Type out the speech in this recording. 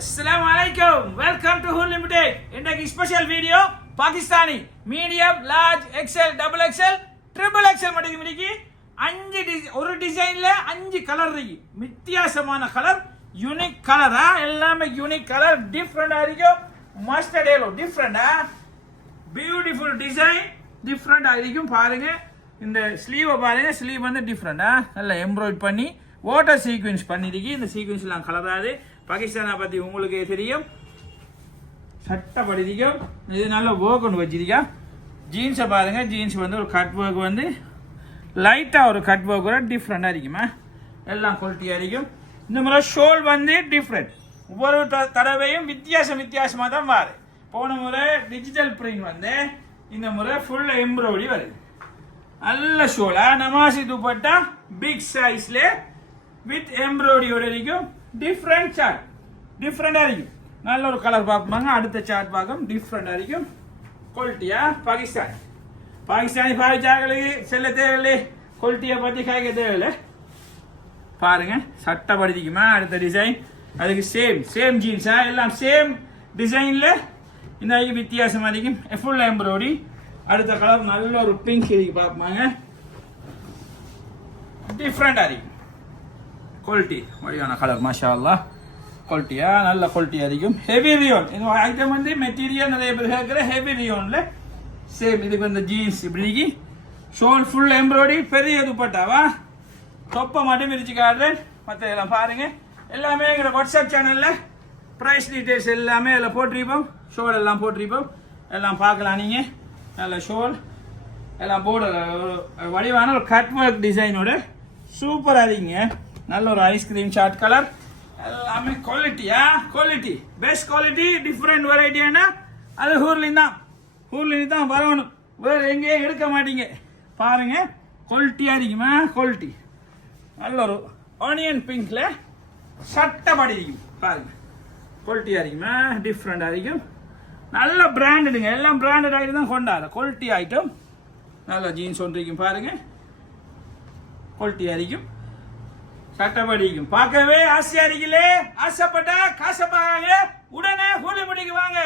அஸ்லாம் வலைக்கம் welcome to ஹூல் லிமிடெட் இன்றைக்கு special video Pakistani medium large XL double XL triple XL மட்டும் இன்னைக்கு அஞ்சு ஒரு டிசைனில் அஞ்சு கலர் இருக்கு. வித்தியாசமான கலர் யூனிக் கலரா எல்லாமே யூனிக் கலர் டிஃப்ரெண்டாக இருக்கும் மஸ்டர்ட் எல்லோ டிஃப்ரெண்டா பியூட்டிஃபுல் டிசைன் டிஃப்ரெண்டாக இருக்கும். பாருங்க. இந்த ஸ்லீவை பாருங்க. ஸ்லீவ் வந்து டிஃப்ரெண்டா நல்லா எம்ப்ராய்ட் பண்ணி ஓட்டர் சீக்வன்ஸ் பண்ணிருக்கு இந்த சீக்வன்ஸ்லாம் கலராது. பாகிஸ்தானை பற்றி உங்களுக்கு தெரியும். சட்டப்படுத்திக்கும் இது நல்ல ஒர்க் ஒன்று வச்சிருக்கா. ஜீன்ஸை பாருங்க ஜீன்ஸ் வந்து ஒரு கட் ஒர்க் வந்து. லைட்டாக ஒரு கட் ஒர்க் கூட டிஃப்ரெண்டாக இருக்குமா? எல்லாம் குவாலிட்டியாக இருக்கும். இந்த முறை ஷோல் வந்து டிஃப்ரெண்ட் ஒவ்வொரு த- தடவையும் வித்தியாசம் வித்தியாசமாக தான் மாறு. போன முறை டிஜிட்டல் பிரிண்ட் வந்து இந்த முறை ஃபுல் எம்ப்ராய்டரி வருது. நல்ல ஷோலாக நமாசி துப்பட்டா பிக் சைஸ்லேயே வித் எம்ப்ராய்டரியோட இருக்கும் டிஃப்ரெண்ட் சார்ட் டிஃப்ரெண்டாக இருக்கும் நல்ல ஒரு கலர் பார்ப்பாங்க அடுத்த சார்ட் பார்க்கும். டிஃப்ரெண்டாக இருக்கும் குவாலிட்டியா பாகிஸ்தான். பாகிஸ்தானி பாவிச்சாங்களுக்கு செல்ல தேவையில்லை. குவாலிட்டியை பற்றி காய்க்க தேவையில்லை. பாருங்க. சட்டை படிக்குமா அடுத்த டிசைன் அதுக்கு சேம் சேம் ஜீன்ஸா எல்லாம் சேம் டிசைனில் இந்த வித்தியாசமாக இருக்கும் ஃபுல் எம்ப்ராய்டரி அடுத்த கலர் நல்ல ஒரு பிங்க் இதுக்கு பார்ப்பாங்க டிஃப்ரெண்டாக இருக்கும் குவாலிட்டி வழியான கலர் மாஷா அல்லா குவாலிட்டியா நல்ல குவாலிட்டி இருக்கும் ஹெவி ரியோன் இந்த ஐட்டம் வந்து மெட்டீரியல் நிறைய பேர் கேட்குற ஹெவி ரியோனில் சேம் இதுக்கு வந்து ஜீன்ஸ் இப்படிக்கு ஷோல் ஃபுல் எம்ப்ராய்டரி பெரிய துப்பட்டாவா தொப்பை மட்டும் விரிச்சு காட்டுறேன். மற்ற எல்லாம் பாருங்க. எல்லாமே எங்களோட வாட்ஸ்அப் சேனலில் ப்ரைஸ் டீட்டெயில்ஸ் எல்லாமே அதில் போட்டிருப்போம். ஷோல் எல்லாம் போட்டிருப்போம். எல்லாம் பார்க்கலாம் நீங்க. நல்ல ஷோல் எல்லாம் போர்டு வடிவான ஒரு கட் ஒர்க் டிசைனோட சூப்பராக இருக்கீங்க நல்ல ஒரு ஐஸ்கிரீம் சாட் கலர் எல்லாமே குவாலிட்டியா குவாலிட்டி பெஸ்ட் குவாலிட்டி டிஃப்ரெண்ட் வெரைட்டியானா அது ஹூர்லின் தான். ஹூர்லின் தான் வரணும். வேறு எங்கேயும் எடுக்க மாட்டீங்க. பாருங்க. குவாலிட்டியாக இருக்குமா? குவாலிட்டி நல்ல ஒரு ஆனியன் பிங்கில் சட்டப்படி இருக்கும் பாருங்க. குவாலிட்டியாக இருக்குமா? டிஃப்ரெண்டாக இருக்கும் நல்ல பிராண்டடுங்க எல்லாம் பிராண்டட் ஐட்டம் தான் கொண்டாடு குவாலிட்டி ஐட்டம் நல்ல ஜீன்ஸ் ஒன்று இருக்கும் பாருங்க. குவாலிட்டியாக இருக்கும் சட்டப்படிக்கும் பார்க்கவே ஆசையா இருக்கீங்களே? ஆசைப்பட்டா காசை பார்க்காங்க. உடனே கூலி முடிக்கு வாங்க.